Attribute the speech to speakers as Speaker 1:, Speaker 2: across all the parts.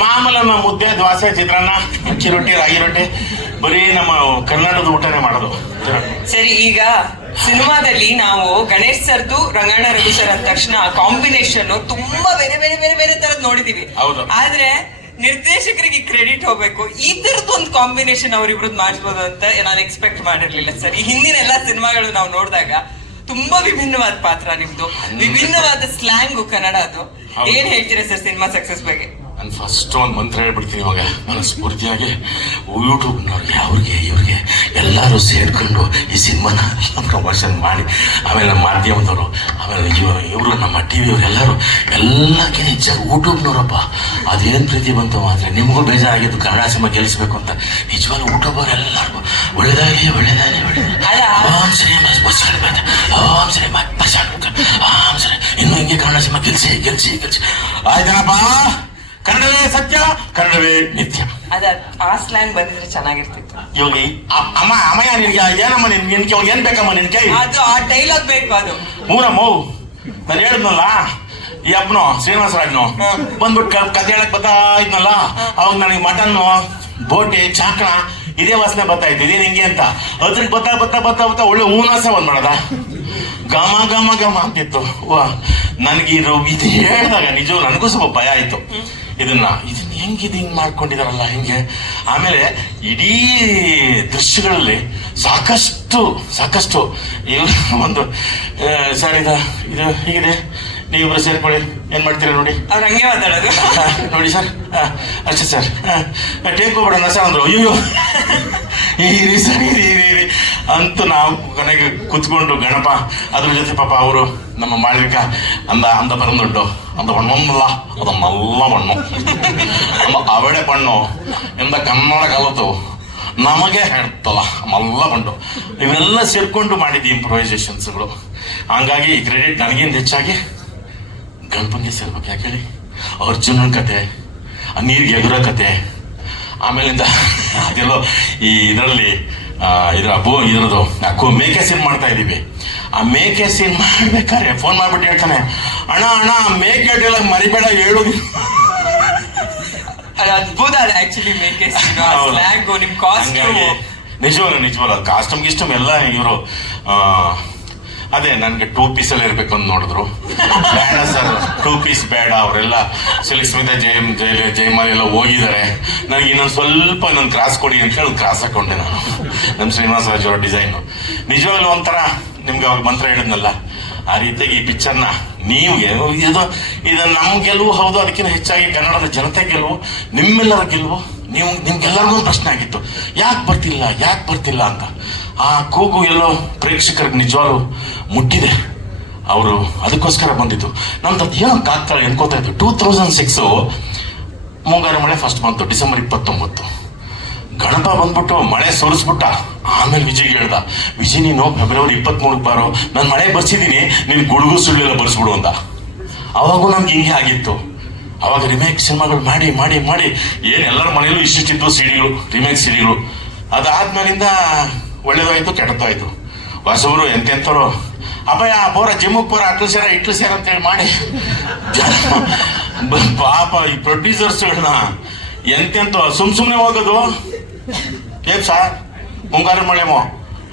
Speaker 1: ಮಾಮೂಲ ನಮ್ಮ ಮುದ್ದೆ ದ್ವಾಸೆ ಚಿತ್ರಾನ್ನ ಅಕ್ಕಿ ರೊಟ್ಟಿ ರಾಗಿ ರೊಟ್ಟಿ ಬರೀ ನಮ್ಮ ಕನ್ನಡದ ಊಟನೇ ಮಾಡೋದು.
Speaker 2: ಸರಿ ಈಗ ಸಿನಿಮಾದಲ್ಲಿ ನಾವು ಗಣೇಶ್ ಸರ್ದು ರಂಗಣ್ಣ ರವಿ ಸರ್ ಅಂದ ತಕ್ಷಣ ಕಾಂಬಿನೇಷನ್ ತುಂಬಾ ಬೇರೆ ಬೇರೆ ಬೇರೆ ಬೇರೆ ತರದ್ ನೋಡಿದೀವಿ.
Speaker 1: ಹೌದು.
Speaker 2: ಆದ್ರೆ ನಿರ್ದೇಶಕರಿಗೆ ಕ್ರೆಡಿಟ್ ಹೋಗ್ಬೇಕು. ಈ ತರದ್ ಒಂದು ಕಾಂಬಿನೇಷನ್ ಅವ್ರಿಬ್ರದ್ ಮಾಡಿಸ್ಬೋದು ಅಂತ ನಾನು ಎಕ್ಸ್ಪೆಕ್ಟ್ ಮಾಡಿರ್ಲಿಲ್ಲ ಸರ್. ಈ ಹಿಂದಿನ ಎಲ್ಲಾ ಸಿನಿಮಾಗಳು ನಾವು ನೋಡಿದಾಗ ತುಂಬಾ ವಿಭಿನ್ನವಾದ ಪಾತ್ರ ನಿಮ್ದು. ವಿಭಿನ್ನವಾದ ಸ್ಲ್ಯಾಂಗು ಕನ್ನಡ ಅದು. ಏನ್ ಹೇಳ್ತೀರಾ ಸರ್ ಸಿನಿಮಾ ಸಕ್ಸಸ್ ಬಗ್ಗೆ?
Speaker 1: ನಾನು ಫಸ್ಟ್ ಒಂದು ಮಂತ್ರ ಹೇಳ್ಬಿಡ್ತೀನಿ ಇವಾಗ. ಮನಸ್ಫೂರ್ತಿಯಾಗಿ ಯೂಟ್ಯೂಬ್ನವ್ರಿಗೆ ಅವ್ರಿಗೆ ಇವ್ರಿಗೆ ಎಲ್ಲರೂ ಸೇರ್ಕೊಂಡು ಈ ಸಿನಿಮಾನ ಪ್ರಮೋಷನ್ ಮಾಡಿ ಆಮೇಲೆ ನಮ್ಮ ಮಾಧ್ಯಮದವರು ಆಮೇಲೆ ಇವರು ನಮ್ಮ ಟಿ ವಿ ಎಲ್ಲರೂ ಎಲ್ಲಕ್ಕಿಂತ ಹೆಚ್ಚಾಗಿ ಯೂಟ್ಯೂಬ್ನವರಪ್ಪ ಅದೇನು ಪ್ರೀತಿ ಬಂತು ಮಾತ್ರ? ನಿಮಗೂ ಬೇಜಾರಾಗಿದ್ದು ಕನ್ನಡ ಸಿನಿಮಾ ಗೆಲ್ಲಿಸ್ಬೇಕು ಅಂತ. ನಿಜವಾಗ್ಲೂ ಯೂಟ್ಯೂಬರ್ ಎಲ್ಲರಿಗೂ. ಒಳ್ಳೇದಾಗಲಿ ಒಳ್ಳೇದಾಗಲಿ
Speaker 2: ಒಳ್ಳೆದಾಗಿ
Speaker 1: ಒಳ್ಳೇದಾಗಲಿ ಓಂ ಶ್ರೀ ಬಸ್ ಆಮ್ ಓಂ ಶ್ರೀ ಬಸ್ ಓಂ ಶ್ರೀ ಇನ್ನು ಹಿಂಗೆ ಕನ್ನಡ ಸಿನಿಮಾ ಗೆಲ್ಸಿ ಗೆಲ್ಸಿ ಗೆಲ್ಸಿ. ಆಯ್ತನಪ್ಪ? ಕನ್ನಡವೇ ಸತ್ಯ ಕನ್ನಡವೇ ನಿತ್ಯ
Speaker 2: ಅದ ಆ ಸ್ಲ್ಯಾಂಗ್ ಬಂದಿದ್ರೆ ಚೆನ್ನಾಗಿರ್ತಿತ್ತು.
Speaker 1: ಯೋಗಿ ಈ- ಅ- ಅಮ್ಮ ಯಾರು ನಿನ್ಗೆ ಏನಮ್ಮ ನಿನ್ ನಿನ್ಗೆ ಇವಾಗ ಏನ್ ಬೇಕಮ್ಮ ನಿನ್ ಕೈ
Speaker 2: ಅದು ಆ ಡೈಲಾಗ್ ಬೇಕು ಅದು.
Speaker 1: ಮೂರಮ್ಮ ನಾನು ಹೇಳಿದ್ನಲ್ಲ ಈ ಅಪ್ಪನು ಶ್ರೀನಿವಾಸ ರಾಜ್ನು ಬಂದ್ಬಿಟ್ಟು ಕ- ಕತೆ ಹೇಳಕ್ ಬರ್ತಾ ಇದ್ನಲ್ಲ ಅವಾಗ ನನಗೆ ಮಟನ್ನು ಬೋಟಿ ಚಾಕಣ ಇದೇ ವಾಸನೆ ಬರ್ತಾ ಇತ್ತು ಇದೇ ಹಿಂಗೆ ಅಂತ. ಅದ್ರಿಗೆ ಬತ್ತಾ ಬರ್ತಾ ಬತ್ತಾ ಬರ್ತಾ ಒಳ್ಳೆ ಹೂನಾಸೆ ಒಂದ್ ಮಾಡದ. ಘಮ ಘಮ ಘಮ ಆಗ್ತಿತ್ತು ವಾ ನನಗೆ ಇದು ಇದು. ಹೇಳಿದಾಗ ನಿಜ ನನಗೂ ಸ್ವಲ್ಪ ಭಯ ಆಯ್ತು. ಇದನ್ನ ಇದನ್ನ ಹೆಂಗಿದೆ ಹಿಂಗ್ ಮಾಡ್ಕೊಂಡಿದಾರಲ್ಲ ಹಿಂಗೆ? ಆಮೇಲೆ ಇಡೀ ದೃಶ್ಯಗಳಲ್ಲಿ ಸಾಕಷ್ಟು ಸಾಕಷ್ಟು ಇವ್ರು ಒಂದು ಸರ್ ಇದು ಇದು ಹೀಗಿದೆ? ನೀವಿಬ್ರು ಸೇರ್ಕೊಳ್ಳಿ. ಏನ್ ಮಾಡ್ತೀರಾ ನೋಡಿ?
Speaker 2: ಅವ್ರ ಹಂಗೆ ಮಾತಾಡೋದು.
Speaker 1: ನೋಡಿ ಸರ್. ಅಷ್ಟೇ ಸರ್. ಟೇಕ್ ಹೋಗ್ಬೇಡ ಸರ್ ಅಂದ್ರು. ಅಯ್ಯೋ ಇರಿ ಸರ್ ಇರಿ ಇರಿ ಅಂತ ನಾವು ಕೊನೆಗೆ ಕುತ್ಕೊಂಡು, ಗಣಪ, ಅದ್ರ ಜೊತೆ ಪಾಪ ಅವರು ನಮ್ಮ ಮಾಳ್ವಿಕ, ಅಂದ ಅಂದ ಪರಂದುಂಟು. ಅಂದ ಬಣ್ಣೊಂದಲ್ಲ ಅದು ನಲ್ಲ ಬಣ್ಣ ಅಂದ ಅವಳೆ ಬಣ್ಣು ಎಂದ ಕನ್ನಡ ಕಲಿತು. ನಮಗೆ ಹೇಳ್ತಲ್ಲ ಮಲ್ಲ ಬಂಡು ಇವೆಲ್ಲ ಸೇರ್ಕೊಂಡು ಮಾಡಿದ್ದು ಇಂಪ್ರೊವೈಸೇಷನ್ಸ್ಗಳು ಹಂಗಾಗಿ ಕ್ರೆಡಿಟ್ ನನಗಿಂತ ಹೆಚ್ಚಾಗಿ ಗಣಪಂಗೆ ಸೇರ್ಬೇಕು, ಯಾಕೆ ಹೇಳಿ? ಅರ್ಜುನನ ಕತೆ, ಆ ನೀರಿಗೆ ಎದುರ ಕತೆ. ಆಮೇಲಿಂದ ಅದೆಲ್ಲೋ ಈ ಇದರಲ್ಲಿ ಇದ್ರ ಬೋ ಇದ್ರದ್ದು ಅಕ್ಕು ಮೇಕೆ ಸೀನ್ ಮಾಡ್ತಾ ಇದೀವಿ ಆ ಮೇಕೆ ಸೀನ್ ಮಾಡ್ಬೇಕಾದ್ರೆ ಫೋನ್ ಮಾಡ್ಬಿಟ್ಟು ಹೇಳ್ತಾನೆ ಅಣ್ಣ ಅಣ್ಣ ಮೇಕೆ ಡೈಲಾಗ್ ಮರಿಬೇಡ ಹೇಳು
Speaker 2: ಅದು ಅದ್ಭುತ ಅದು ಆಕ್ಚುಲಿ ಮೇಕೆ ನಿಮ್
Speaker 1: ಕಾಸ್ಟ್ ನಿಜವಲ್ಲ ನಿಜವಲ್ಲ. ಕಾಸ್ಟ್ಯೂಮ್ ಗಿಸ್ಟಮ್ ಎಲ್ಲ ಇವರು ಅದೇ, ನನ್ಗೆ ಟೂ ಅಲ್ಲಿ ಇರ್ಬೇಕು ಅಂತ ನೋಡಿದ್ರು. ಬೇಡ ಸರ್ ಟೂ ಪೀಸ್ ಬೇಡ, ಅವರೆಲ್ಲ ಸಿಲ್ಕ್ ಜಯ ಜಯ ಜಯಮಾಲಿ ಎಲ್ಲ ಹೋಗಿದ್ದಾರೆ. ನನಗೆ ಇನ್ನೊಂದು ಸ್ವಲ್ಪ ಇನ್ನೊಂದು ಕ್ರಾಸ್ ಕೊಡಿ ಅಂತ ಹೇಳಿ ಕ್ರಾಸ್ ಹಾಕೊಂಡೆ ನಾನು. ನಮ್ಮ ಶ್ರೀನಿವಾಸ ರಾಜ್ ಅವರ ಡಿಸೈನ್ ನಿಜವಾಗ್ಲೂ ಒಂಥರ ನಿಮ್ಗೆ ಅವಾಗ ಮಂತ್ರ ಹೇಳಿದ್ನಲ್ಲ, ಆ ರೀತಿಯಾಗಿ ಈ ಪಿಕ್ಚರ್ನ ನೀವು ಇದು ಇದು ನಮ್ಮ ಗೆಲುವು ಹೌದು, ಅದಕ್ಕಿಂತ ಹೆಚ್ಚಾಗಿ ಕನ್ನಡದ ಜನತೆ ಗೆಲುವು ನಿಮ್ಮೆಲ್ಲರ ಗೆಲುವು? ನೀವು ನಿಮ್ಗೆಲ್ಲರಿಗೂ ಪ್ರಶ್ನೆ ಆಗಿತ್ತು. ಯಾಕೆ ಬರ್ತಿಲ್ಲ ಯಾಕೆ ಬರ್ತಿಲ್ಲ ಅಂತ. ಆ ಕೂಗು ಎಲ್ಲೋ ಪ್ರೇಕ್ಷಕರಿಗೆ ನಿಜವಾಗ್ಲೂ ಮುಟ್ಟಿದೆ. ಅವರು ಅದಕ್ಕೋಸ್ಕರ ಬಂದಿದ್ದು. ನಮ್ದು ಅದು ಏನಕ್ಕೆ ಆಗ್ತಾಳೆ ಅನ್ಕೋತಾ ಇತ್ತು ಟೂ ತೌಸಂಡ್ ಸಿಕ್ಸು ಮುಂಗಾರು ಮಳೆ ಫಸ್ಟ್ ಬಂತು ಡಿಸೆಂಬರ್ ಇಪ್ಪತ್ತೊಂಬತ್ತು. ಗಣಪ ಬಂದ್ಬಿಟ್ಟು ಮಳೆ ಸುರಿಸ್ಬಿಟ್ಟ. ಆಮೇಲೆ ವಿಜಯ್ ಹೇಳ್ದ, ವಿಜಯ್, ನೀನು ಫೆಬ್ರವರಿ ಇಪ್ಪತ್ಮೂರಕ್ಕೆ ಬಾರೋ. ನಾನು ಮಳೆ ಬರ್ಸಿದ್ದೀನಿ, ನೀನು ಗುಡುಗು ಸುಳ್ಳೆಲ್ಲ ಬರ್ಸ್ಬಿಡು ಅಂತ ಅವಾಗೂ ನಮ್ಗೆ ಹಿಂಗೆ ಆಗಿತ್ತು. ಅವಾಗ ರಿಮೇಕ್ ಸಿನಿಮಾಗಳು ಮಾಡಿ ಮಾಡಿ ಮಾಡಿ, ಏನ್ ಎಲ್ಲರ ಮನೆಯಲ್ಲೂ ಇಷ್ಟಿಷ್ಟಿತ್ತು ಸಿಡಿಗಳು ರಿಮೇಕ್ ಸಿಡಿಗಳು. ಅದಾದ್ಮೇಲಿಂದ ಒಳ್ಳೇದಾಯ್ತು, ಕೆಟ್ಟದಾಯ್ತು. ಹೊಸಬರು ಎಂತೆಂಥವ್ರು ಅಪ್ಪಯ್ಯ ಬೋರ ಜಿಮ್ಮಕ್ ಬೋರ ಅಟ್ಲು ಸೇರ ಇಟ್ಲು ಸೇರ ಅಂತೇಳಿ ಮಾಡಿ. ಪಾಪ ಈ ಪ್ರೊಡ್ಯೂಸರ್ಸ್ಗಳನ್ನ ಎಂತೆಂತ ಸುಮ್ ಸುಮ್ನೆ ಹೋಗೋದು ಏನ್ ಸರ್ ಮುಂಗಾರು ಮಳೆಮೋ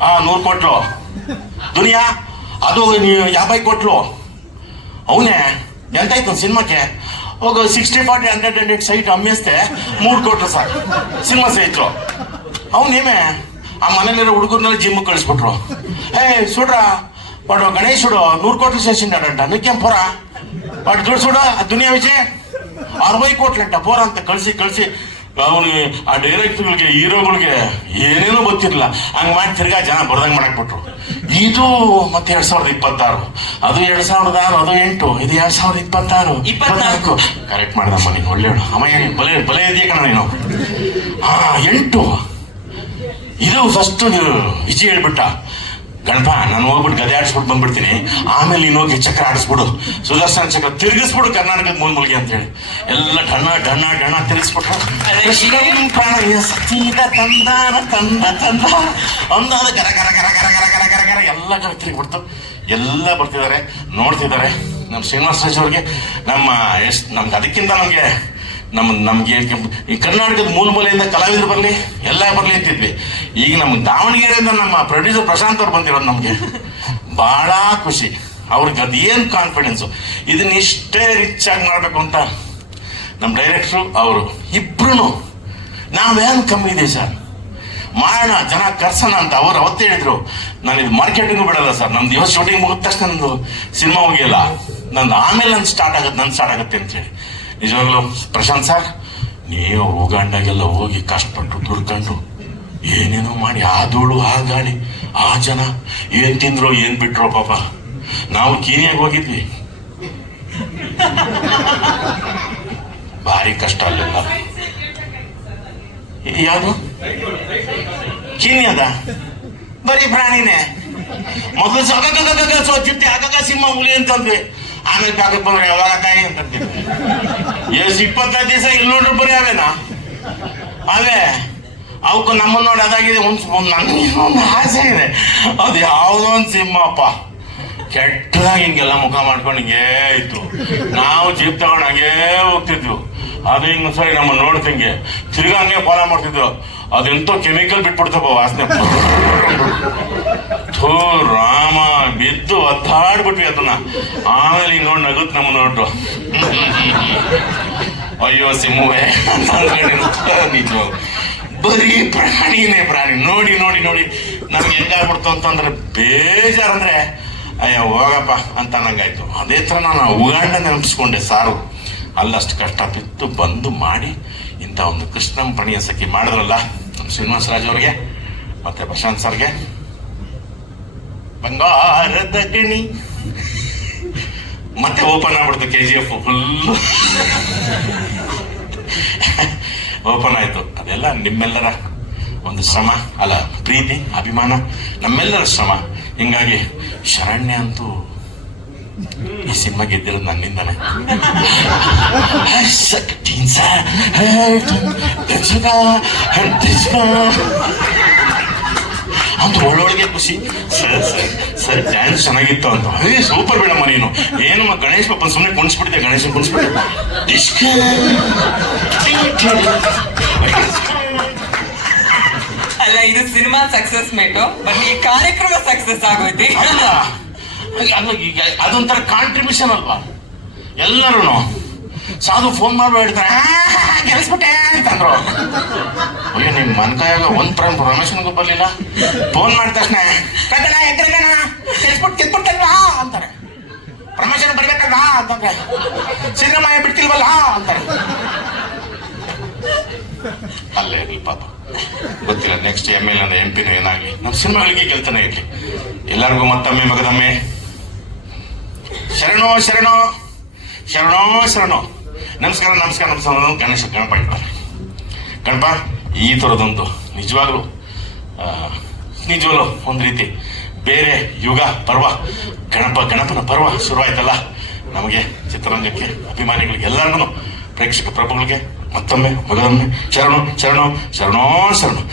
Speaker 1: ಆ, ನೂರು ಕೊಟ್ಲು. ದುನಿಯಾ, ಅದು ನೀವು ಯಾಭೈ ಕೊಟ್ಲು. ಅವನೇ, ಎಂತಾಯ್ತು ಸಿನಿಮಾಕ್ಕೆ? ಹೋಗು sixty forty hundred hundred site ಅಮ್ಮಿಸ್ತೆ, ಮೂರು ಕೊಟ್ರು ಸರ್ ಸಿನಿಮಾ ಅವನು ಅವನೇಮೆ ಆ ಮನೇಲಿರೋ ಹುಡುಗರ್ನೆಲ್ಲ ಜಿಮ್ ಕಳಿಸ್ಬಿಟ್ರು. ಏ, ಸುಡ್ರ? ವಾಡು ಗಣೇಶ್ ಸುಡು, ನೂರು ಕೋಟಿ ಸೇಸಿಂಡಂಟ ನಿಕ್ಕೆಂ ಪೋರ? ವಾಡು ದುಡ್ಡು ದುನಿಯಾ ವಿಜಯ್. ಅರವೈ ಕೋಟ್ಲಂಟ ಪೋರ ಅಂತ ಕಳ್ಸಿ ಕಳ್ಸಿ. ಅವನು ಆ ಡೈರೆಕ್ಟರ್ಗಳಿಗೆ ಹೀರೋಗಳಿಗೆ ಏನೇನೋ ಗೊತ್ತಿರಲಿಲ್ಲ. ಹಂಗೆ ಮಾಡಿ ತಿರ್ಗಾ ಜನ ಬರ್ದಂಗೆ ಮಾಡಕ್ ಬಿಟ್ರು ಇದು ಮತ್ತೆ ಎರಡ್ ಸಾವಿರದ ಇಪ್ಪತ್ತಾರು. ಅದು ಎರಡ್ ಸಾವಿರದ ಆರು ಅದು ಎಂಟು ಇದು ಎರಡ್ ಸಾವಿರದ ಇಪ್ಪತ್ತಾರು.
Speaker 2: ಇಪ್ಪತ್ನಾಲ್ಕು.
Speaker 1: ಕರೆಕ್ಟ್ ಮಾಡ್ದಮ್ಮ ನೀನು ಒಳ್ಳೆಯವಳು. ಅಮ್ಮ ನೀನು ಬಲೆ ಬಲೆ ಇದೆಯಾ ಕಣ ನೀನು? ಹಾ ಎಂಟು. ಇದು ಫಸ್ಟ್ ವಿಜಯ್ ಹೇಳ್ಬಿಟ್ಟ. ಗಣಪ ನಾನು ಹೋಗ್ಬಿಟ್ಟು ಗದೆ ಆಡಿಸ್ಬಿಟ್ಟು ಬಂದ್ಬಿಡ್ತೀನಿ. ಆಮೇಲೆ ನೀನು ಹೋಗಿ ಚಕ್ರ ಆಡಿಸ್ಬಿಡು. ಸುದರ್ಶನ ಚಕ್ರ ತಿರುಗಿಸ್ಬಿಡು ಕರ್ನಾಟಕದ ಮೂಲ ಮೂಲಿಗೆ ಅಂತೇಳಿ ಎಲ್ಲ ಡಣ್ಣ ಡಣ್ಣ ಡಣ್ಣ ತಿರುಗಿಸ್ಬಿಟ್ರು ತಂದಾನ ತಂದ ತಂದ. ಒಂದಾದ ಗರ ಗರ ಗರ ಗರ ಗರ ಗರ ಗರ ಗರ ಎಲ್ಲ ಕಡೆ ತಿರುಗಿಬಿಡ್ತು. ಎಲ್ಲ ಬರ್ತಿದ್ದಾರೆ ನೋಡ್ತಿದ್ದಾರೆ. ನಮ್ಮ ಶ್ರೀನಿವಾಸ ಅವ್ರಿಗೆ ನಮ್ಮ ಎಷ್ಟು ನಮ್ಗೆ ಅದಕ್ಕಿಂತ ನಮಗೆ ನಮ್ಮ ನಮ್ಗೆ ಈ ಕರ್ನಾಟಕದ ಮೂಲ ಮೂಲೆಯಿಂದ ಕಲಾವಿದರು ಬರಲಿ, ಎಲ್ಲ ಬರಲಿ ಅಂತಿದ್ವಿ. ಈಗ ನಮ್ಮ ದಾವಣಗೆರೆಯಿಂದ ನಮ್ಮ ಪ್ರೊಡ್ಯೂಸರ್ ಪ್ರಶಾಂತ್ ಅವ್ರು ಬಂದಿರೋದು ನಮಗೆ. ಬಹಳ ಖುಷಿ. ಅವ್ರಿಗೆ ಅದೇನು ಕಾನ್ಫಿಡೆನ್ಸು ಇದನ್ನ ಇಷ್ಟೇ ರಿಚ್ ಆಗಿ ಮಾಡಬೇಕು ಅಂತ ನಮ್ಮ ಡೈರೆಕ್ಟ್ರು ಅವರು. ಇಬ್ರು ನಾವೇನು ಕಮ್ಮಿ ಇದೆ ಸರ್? ಮಾಡೋಣ ಜನ ಕರ್ಸೋಣ ಅಂತ ಅವ್ರು ಅವತ್ತೇ ಹೇಳಿದ್ರು. ನಾನು ಇದು ಮಾರ್ಕೆಟಿಂಗ್ ಬಿಡಲ್ಲ ಸರ್. ನಮ್ದು ಇವತ್ತು ಶೂಟಿಂಗ್ ಮುಗಿದ ತಕ್ಷಣ ನಂದು ಸಿನಿಮಾ ಹೋಗಿಲ್ಲ. ನಂದು ಆಮೇಲೆ ನಂದು ಸ್ಟಾರ್ಟ್ ಆಗುತ್ತೆ ನಂದು ಸ್ಟಾರ್ಟ್ ಆಗುತ್ತೆ ಅಂತ ಹೇಳಿ. ನಿಜವಾಗ್ಲೂ ಪ್ರಶಾಂತ್ ಸರ್? ನೀವು ಉಗಾಂಡಾಗೆಲ್ಲ ಹೋಗಿ ಕಷ್ಟಪಟ್ಟು ದುಡ್ಕೊಂಡು ಏನೇನೋ ಮಾಡಿ ಆ ಧೂಳು ಆ ಗಾಳಿ ಆ ಜನ ಏನ್ ತಿಂದ್ರು ಏನ್ ಬಿಟ್ರೋ ಪಾಪ. ನಾವು ಕೀನಿಯಾಗಿ ಹೋಗಿದ್ವಿ. ಭಾರಿ ಕಷ್ಟ ಅಲ್ಲೆಲ್ಲ. ಯಾವುದು? ಕೀನ್ಯದ? ಬರೀ ಪ್ರಾಣಿನೇ. ಮೊದಲು ಸಗಗ ಸಿಂಹ ಹುಲಿ ಅಂತಂದ್ವಿ. ಆಮೇಲೆ ಪ್ಯಾಕಪ್ ಬಂದ್ರೆ ಯಾವಾಗ ತಾಯಿ ಅಂತಂತೀವಿ ಎಷ್ಟು ಇಪ್ಪತ್ತೈದು ದಿವಸ ಇಲ್ಲಿ ನೋಡ್ರಿ ಬರೀ ಅವೇನಾ ಅವೇ ಅವಕ್ಕೆ ನಮ್ಮನ್ನ ನೋಡಿ ಅದಾಗಿದೆ, ಒಂದು ನನಗೆ ಒಂದು ಆಸೆ ಇದೆ. ಅದು ಯಾವುದೋ ಒಂದು ಸಿಂಹಪ್ಪ. ಕೆಟ್ಟದಾಗ ಹಿಂಗೆಲ್ಲ ಮುಖ ಮಾಡ್ಕೊಂಡು ಹಿಂಗೇ ಇತ್ತು. ನಾವು ಜೀಪ್ ತಗೊಂಡು ಹಂಗೇ ಹೋಗ್ತಿದ್ವು. ಅದು ಹಿಂಗೆ ಸರಿ ನಮ್ಮ ನೋಡ್ತಿಂಗೆ ತಿರ್ಗಾ ಹಂಗೆ ಫಾಲೋ ಮಾಡ್ತಿದ್ವು ಅದೆಂತೋ ಕೆಮಿಕಲ್ ಬಿಟ್ಬಿಡ್ತಪ್ಪ ವಾಸನೆ. ಥೂ ರಾಮ ಬಿದ್ದು ಒತ್ತಾಡ್ಬಿಟ್ವಿ ಅದನ್ನ. ಆಮೇಲೆ ಈಗ ನೋಡಿ ನಗುತ್ ನಮ್ಮ ನೋಡ್ರು. ಅಯ್ಯೋ ಸಿಂಹವೇ ಬರೀ ಪ್ರಾಣಿನೇ ಪ್ರಾಣಿ. ನೋಡಿ ನೋಡಿ ನೋಡಿ. ನಮ್ಗೆ ಹೆಂಗಾಗ್ಬಿಡ್ತು ಅಂತಂದ್ರೆ ಬೇಜಾರಂದ್ರೆ, ಅಯ್ಯ, ಹೋಗಪ್ಪ ಅಂತ ನಂಗಾಯ್ತು ಅದೇ ಥರ ನಾನು ಉಗಾಂಡ ನೆನಪಿಸ್ಕೊಂಡೆ ಸಾರು. ಅಲ್ಲಷ್ಟು ಕಷ್ಟ ಬಿತ್ತು, ಬಂದು ಮಾಡಿ ಇಂಥ ಒಂದು ಕೃಷ್ಣಂ ಪ್ರಣಯ ಸಖಿ ಮಾಡಿದ್ರಲ್ಲ. ನಮ್ಮ ಶ್ರೀನಿವಾಸ ರಾಜ್ ಅವ್ರಿಗೆ, ಮತ್ತೆ ಪ್ರಶಾಂತ್ ಸರ್ಗೆ. ಬಂಗಾರದ ಗಣಿ. ಮತ್ತೆ ಓಪನ್ ಆಗ್ಬಿಡ್ತು K G F full open ಆಯ್ತು. ಅದೆಲ್ಲ ನಿಮ್ಮೆಲ್ಲರ ಒಂದು ಶ್ರಮ, ಅಲ್ಲ, ಪ್ರೀತಿ, ಅಭಿಮಾನ, ನಮ್ಮೆಲ್ಲರ ಶ್ರಮ. ಹಿಂಗಾಗಿ ಶರಣ್ಯ ಅಂತೂ ಈ ಸಿನಿಮಾ ಗೆದ್ದಿರೋದು ನನ್ನಿಂದಾನೆ. ಸಕಟೀನ್ಸ, ಹೇ, ದರ್ಶಕ, ಹೇ, ದರ್ಶಕ. ಅಂತ ಒಳ್ಳೊಳಗೆ ಖುಷಿ. ಸರ್ ಸರ್ ಸರ್ ಡ್ಯಾನ್ಸ್ ಚೆನ್ನಾಗಿತ್ತು ಅಂತ. ಹೇ ಸೂಪರ್ ಮೇಡಮ್ಮ ನೀನು. ಏನಮ್ಮ ಗಣೇಶ್ ಪಾಪ ಸುಮ್ಮನೆ ಕುಣಿಸ್ಬಿಟ್ಟಿದ್ದೆ ಗಣೇಶನ್ ಕುಣಿಸ್ಬಿಟ್ಟೆ. ಡಿಸ್ಕ.
Speaker 2: ಅಲ್ಲ ಇದು ಸಿನಿಮಾ ಸಕ್ಸಸ್ ಮೇಟು ಬಟ್ ಈ ಕಾರ್ಯಕ್ರಮ ಸಕ್ಸಸ್ ಆಗೋಯ್ತು.
Speaker 1: ಅಲ್ಲ ಅದೊಂಥರ ಕಾಂಟ್ರಿಬ್ಯೂಷನ್ ಅಲ್ವಾ? ಎಲ್ಲರೂ ಸಾಧು ಫೋನ್ ಮಾಡ್ಬೇಡ್ತಾರೆ ಗೆಲ್ಸ್ಬಿಟ್ಟೆ ಅಂತಂದ್ರು ಅಯ್ಯೋ ನಿಮ್ ಮನ್ಕಾಯಾಗ ಒಂದ್ ಪ್ರಮ್ ರಮೇಶನ್ಗೂ ಬರ್ಲಿಲ್ಲ ಫೋನ್ ಮಾಡಿದ ತಕ್ಷಣ ಕಟ್ಟಣ ಎಕ್ಕರಗಣ ಗೆಲ್ಸ್ಬಿಟ್ಟು ಗೆದ್ಬಿಟ್ಟಲ್ವಾ ಅಂತಾರೆ. ಪ್ರಮೋಷನ್ ಬರ್ಬೇಕಲ್ವಾ? ಅಂತಂದ್ರೆ ಸಿದ್ದರಾಮಯ್ಯ ಬಿಡ್ತಿಲ್ವಲ್ಲ? ಅಂತಾರೆ. ಅಲ್ಲೇ ಇರ್ಲಿ ಪಾಪ. ಗೊತ್ತಿಲ್ಲ ನೆಕ್ಸ್ಟ್ ಎಂ ಎಲ್ ಅಂದ್ರೆ ಎಂ ಪಿನೂ ಏನಾಗ್ಲಿ. ನಮ್ಮ ಸಿನಿಮಾಗಳಿಗೆ ಗೆಲ್ತಾನೆ ಇರ್ಲಿ. ಎಲ್ಲರಿಗೂ ಮತ್ತೊಮ್ಮೆ ಮಗದೊಮ್ಮೆ. ಶರಣೋ ಶರಣೋ. ಶರಣೋ ಶರಣೋ. ನಮಸ್ಕಾರ ನಮಸ್ಕಾರ ನಮಸ್ಕಾರ ಗಣೇಶ ಗಣಪ ಇಡ್ತಾರೆ ಗಣಪ, ಈ ಥರದೊಂದು ನಿಜವಾಗ್ಲು ನಿಜವಾಗಲೂ ಒಂದು ರೀತಿ ಬೇರೆ ಯುಗ, ಪರ್ವ, ಗಣಪ, ಗಣಪನ ಪರ್ವ ಶುರುವಾಯ್ತಲ್ಲ. ನಮಗೆ ಚಿತ್ರರಂಗಕ್ಕೆ ಅಭಿಮಾನಿಗಳಿಗೆ ಎಲ್ಲರಿಗೂ ಪ್ರೇಕ್ಷಕ ಪ್ರಭುಗಳಿಗೆ ಮತ್ತೊಮ್ಮೆ ಮಗದೊಮ್ಮೆ ಶರಣು ಶರಣು, ಶರಣೋ, ಶರಣು.